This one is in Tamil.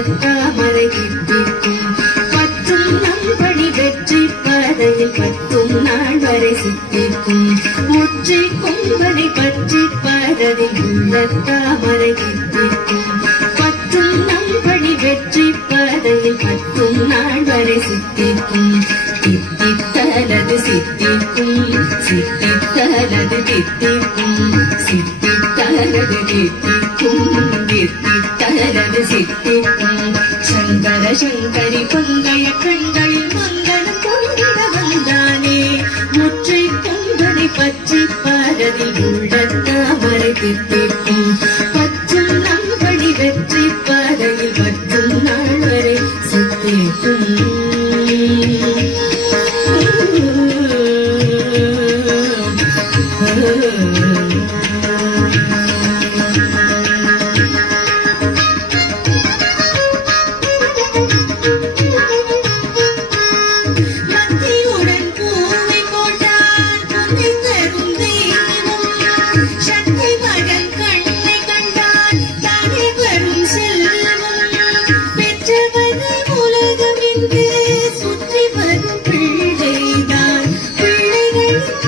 உள்ளத்தாமரை கிட்டிக்கும் பற்றும் நம்பணி வெற்றி பாதையில் பத்தும் நாள் வரை சித்திக்கும் முற்றி கொம்பனை பற்றி பாரதில் உள்ளத்தாமரை கிட்டிக்கும் பற்றும் நம்பணி வெற்றி பாதையில் பத்தும் நாள் வரை சித்திக்கும் தித்தித்தலது சித்திக்கும் சித்தித்தலது தித்திக்கும் சித்தித்தலது தித்திக்கும் தித்தித்தலது சித்திக்கும் சங்கர சங்கரி பங்கைய கண்களில் மங்களம் பொங்கிட வந்தானே முற்றை கொம்பனை பற்றி பாரதில் உள்ளத்தாமரை தித்திக்கும் பற்றும் நம்பணி வெற்றி பாதையில் பற்றும் நாள் வரை சித்திக்கும் மத்தியுடன் பூவை போட்டான் பொன்னை தரும்